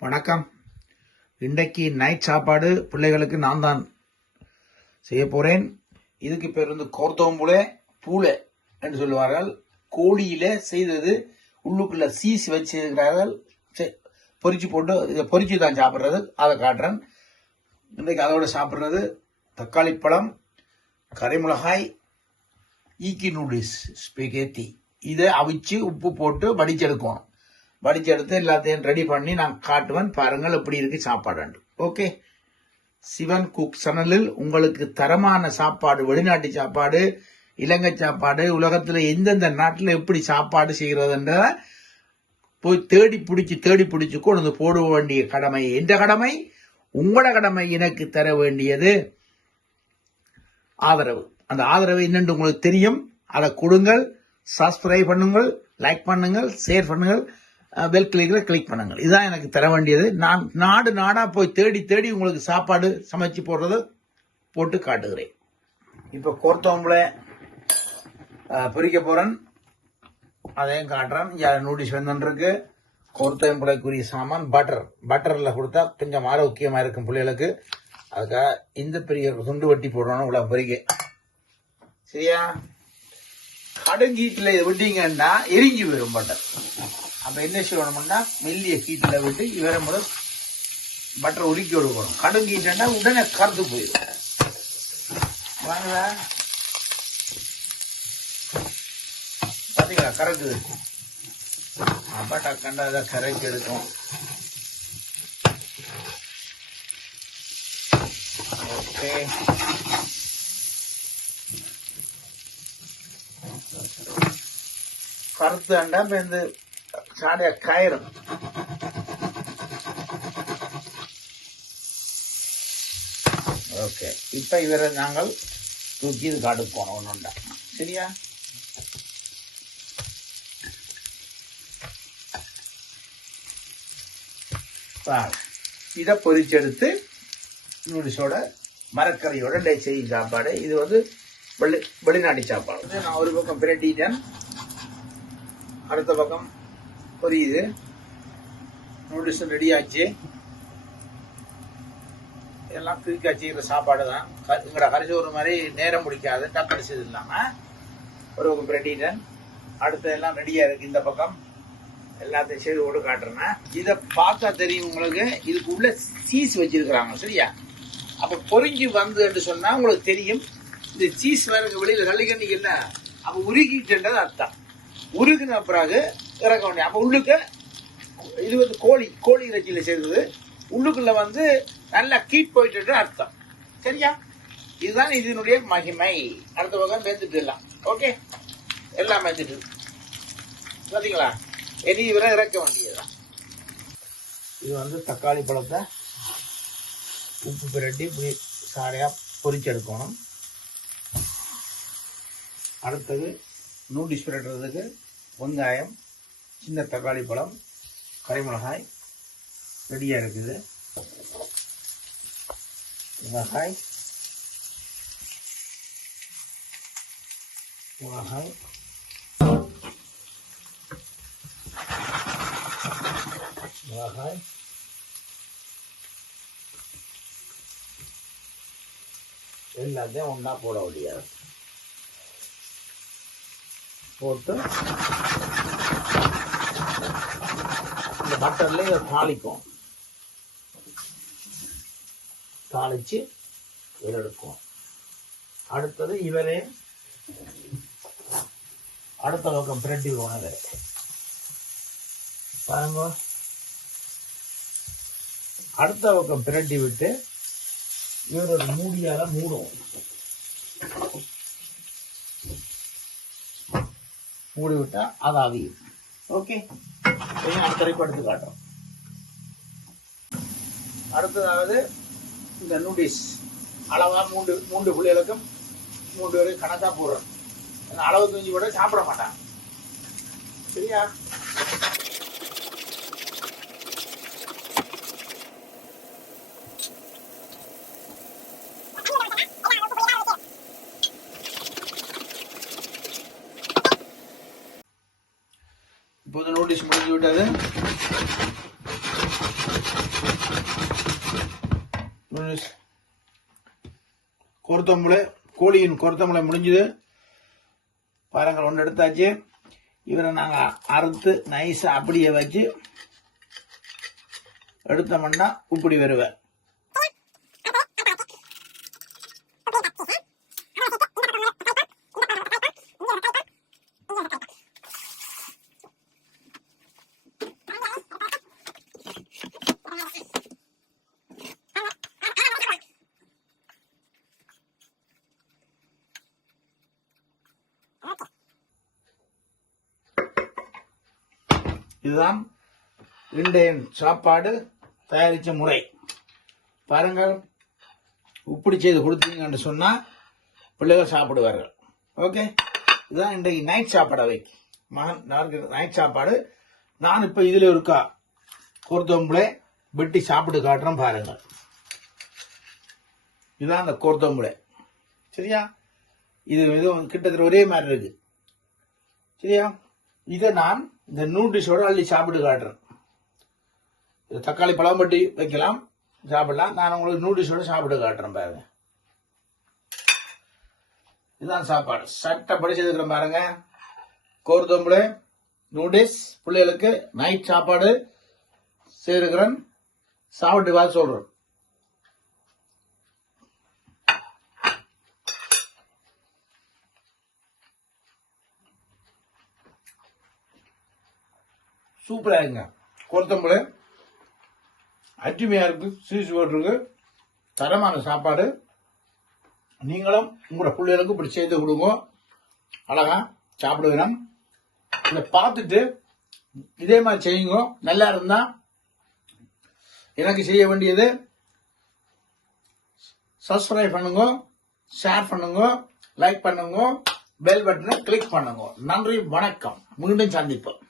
வணக்கம். இன்றைக்கு நைட் சாப்பாடு பிள்ளைகளுக்கு நான் தான் செய்ய போகிறேன் இதுக்கு பேர் வந்து கோர்த்தோம்புலே பூளை என்று சொல்லுவார்கள். கோழியில செய்தது உள்ளுக்குள்ள சீஸ் வச்சிருக்கிறார்கள் பொறிச்சு செ- போட்டு இதை பொறிச்சு தான் சாப்பிட்றது. அதை காட்டுறேன். இன்றைக்கு அதோட சாப்பிட்றது தக்காளி பழம் கறிமிளகாய் ஈக்கி நூடுல்ஸ் ஸ்பெகேத்தி இதை அவிச்சு உப்பு போட்டு வடிச்செடுக்கணும். வடிச்செடுத்து எல்லாத்தையும் ரெடி பண்ணி நான் காட்டுவேன். பாருங்கள் எப்படி இருக்கு சாப்பாடு ஓகே சிவன் குக் சனலில் உங்களுக்கு தரமான சாப்பாடு வெளிநாட்டு சாப்பாடு இலங்கை சாப்பாடு உலகத்தில் எந்தெந்த நாட்டில் எப்படி சாப்பாடு செய்கிறதுன்ற போய் தேடி பிடிச்சி தேடி பிடிச்சி கொண்டு வந்து போட வேண்டிய கடமை. எந்த கடமை? உங்களோட கடமை எனக்கு தர வேண்டியது ஆதரவு. அந்த ஆதரவு என்னென்று உங்களுக்கு தெரியும். அதை கொடுங்கள். சப்ஸ்கிரைப் பண்ணுங்கள். லைக் பண்ணுங்கள். ஷேர் பண்ணுங்கள். பெல் கிளிக்கில் கிளிக் பண்ணுங்கள். இதுதான் எனக்கு தர வேண்டியது. நான் நாடு நாடாக போய் தேடி தேடி உங்களுக்கு சாப்பாடு சமைச்சு போடுறது போட்டு காட்டுகிறேன். இப்போ கோர்த்தவங்கள பிரிக்க போகிறேன் அதையும் காட்டுறேன். இங்க நூடிஸ் வந்துருக்கு கோர்த்தவம்பளைக்குரிய சாமான் பட்டர் பட்டரில் கொடுத்தா கொஞ்சம் ஆரோக்கியமாக இருக்கும் பிள்ளைகளுக்கு. அதுக்காக இந்த பெரிய துண்டு வட்டி போடுறோன்னு உங்களை பிரிக்க. சரியா? கடுங்கீட்டில் இதை விட்டீங்கன்னா எரிஞ்சு போயிடும் பட்டர் அப்போ என்ன செய்யணும்னா மெல்லிய ஹீட்டில் விட்டு இவரை முதல் பட்டர் உருக்கி விடுக்கணும் கடுங்கீட்டா உடனே கறந்து போயிடும். வாங்க பார்த்தீங்களா கறக்குது அப்போ டக்கண்டா அதை கரைச்சி எடுக்கும். ஓகே. கருத்து அண்டா இப்போ இந்த சாடையா கயிறும் ஓகே இப்போ இவரை நாங்கள் தூக்கி இது காட்டு போனோம் ஒன்றுண்டா சரியா. இதை பொரிச்செடுத்து நூடிஸோட மரக்கறியோட டே செய்யும் சாப்பாடு. இது வந்து வெளி வெளிநாட்டு சாப்பாடு. இது நான் ஒரு பக்கம் பிரட்டிட்டேன். அடுத்த பக்கம் பொரியுது. நூடுல்ஸும் ரெடி ஆச்சு. எல்லாம் கிரிக்கா செய்கிற சாப்பாடு தான். எங்களோட எங்கட ஒரு மாதிரி நேரம் முடிக்காது டக்கடிச்சது செய்து இல்லாமல் ஒரு பக்கம் பிரட்டிட்டேன் அடுத்து எல்லாம் ரெடியாக இருக்கு இந்த பக்கம். எல்லாத்தையும் செய்து போட்டு காட்டுறேன். இதை பார்த்தா தெரியும் உங்களுக்கு. இதுக்கு உள்ள சீஸ் வச்சிருக்கிறாங்க சரியா? அப்போ பொறிஞ்சு வந்து சொன்னால் உங்களுக்கு தெரியும். இந்த சீஸ் வேறு வெளியில் கள்ளிக்கண்ணிக்கு என்ன? அப்போ உருகிட்டுன்றது அர்த்தம். உருகின பிறகு இறக்க வேண்டிய அப்போ உள்ளுக்கு இது வந்து கோழி கோழி இறைச்சியில் செய்தது உள்ளுக்குள்ள வந்து நல்லா கீட் போயிட்டு அர்த்தம். சரியா? இதுதான் இதனுடைய மகிமை. அடுத்த பக்கம் வெந்துட்டு எல்லாம் ஓகே? எல்லாம் வெந்துட்டு பார்த்தீங்களா இனி இவரை இறக்க வேண்டியதுதான். இது வந்து தக்காளி பழத்தை உப்பு பிரட்டி இப்படி சாரையாக பொரிச்செடுக்கணும் அடுத்தது நூடிஸ் பிரட்டுறதுக்கு வெங்காயம் சின்ன தக்காளி பழம் கறிமிளகாய் ரெடியாக இருக்குது. மிளகாய் மிளகாய். மிளகாய். எல்லாத்தையும் ஒன்றா போட முடியாது போட்டு இந்த பட்டர்ல இதை தாளிக்கும். தாளிச்சு எடுக்கும். அடுத்தது இவரே அடுத்த பக்கம் பிரட்டி உணவு பாருங்க. அடுத்த பக்கம் பிரட்டி விட்டு இவரோட மூடியால மூடும். மூடி விட்டா அது அவியும் ஓகே. அடுத்த எடுத்து காட்டுறோம். அடுத்ததாவது இந்த நூடில்ஸ். அளவா மூன்று மூன்று பிள்ளைகளுக்கும் மூன்று பேரு கணக்காக போடுறோம். ஏன்னா அளவு துஞ்சி கூட சாப்பிட மாட்டாங்க. சரியா? இப்போது முடிஞ்சு விட்டது. கொருத்தம்பளை கோழியின் கொருத்தம்பளை முடிஞ்சது. பாருங்கள் ஒன்று எடுத்தாச்சு. இவரை நாங்கள் அறுத்து நைஸாக அப்படியே வச்சு எடுத்தோம்னா இப்படி வருவேன் இதுதான் இன்றைய சாப்பாடு தயாரித்த முறை. பாருங்கள் இப்படி செய்து கொடுத்தீங்கன்னு சொன்னால் பிள்ளைகள் சாப்பிடுவார்கள். ஓகே இதுதான் இன்றைக்கு நைட் சாப்பாடு அவை. மகன் நைட் சாப்பாடு. நான் இப்போ இதில் இருக்கா? கோர்த்தோம்புலே வெட்டி சாப்பிட்டு காட்டுறோம் பாருங்கள். இதுதான் அந்த கோர்த்தம்புளை. சரியா? இது இதுவும் கிட்டத்தட்ட ஒரே மாதிரி இருக்கு. சரியா? இதை நான் இந்த நூட்ரிஸோட அள்ளி சாப்பிட்டு காட்டுறேன். இது தக்காளி பழம் பட்டி வைக்கலாம் சாப்பிடலாம். நான் உங்களுக்கு நூடுல்ஸோட சாப்பிட்டு காட்டுறேன் பாருங்க. இதுதான் சாப்பாடு. சட்டை செய்துக்கிறேன் பாருங்க. கோர்தம்புளை நூடுல்ஸ் பிள்ளைகளுக்கு நைட் சாப்பாடு செய்திருக்கிறேன். சாப்பிட்டு பார்த்து சொல்றேன். சூப்பராக இருங்க. கொத்தம்பளை அருமையா இருக்கு. சீசு போட்டிருக்கு. தரமான சாப்பாடு. நீங்களும் உங்களோட பிள்ளைகளுக்கு இப்படி செய்து கொடுங்க. அழகா சாப்பிடுவேன் இதை பார்த்துட்டு இதே மாதிரி செய்யுங்க. நல்லா இருந்தா எனக்கு செய்ய வேண்டியது சப்ஸ்கிரைப் பண்ணுங்க ஷேர் பண்ணுங்க லைக் பண்ணுங்க பெல் பட்டனை கிளிக் பண்ணுங்க. நன்றி வணக்கம். மீண்டும் சந்திப்போம்.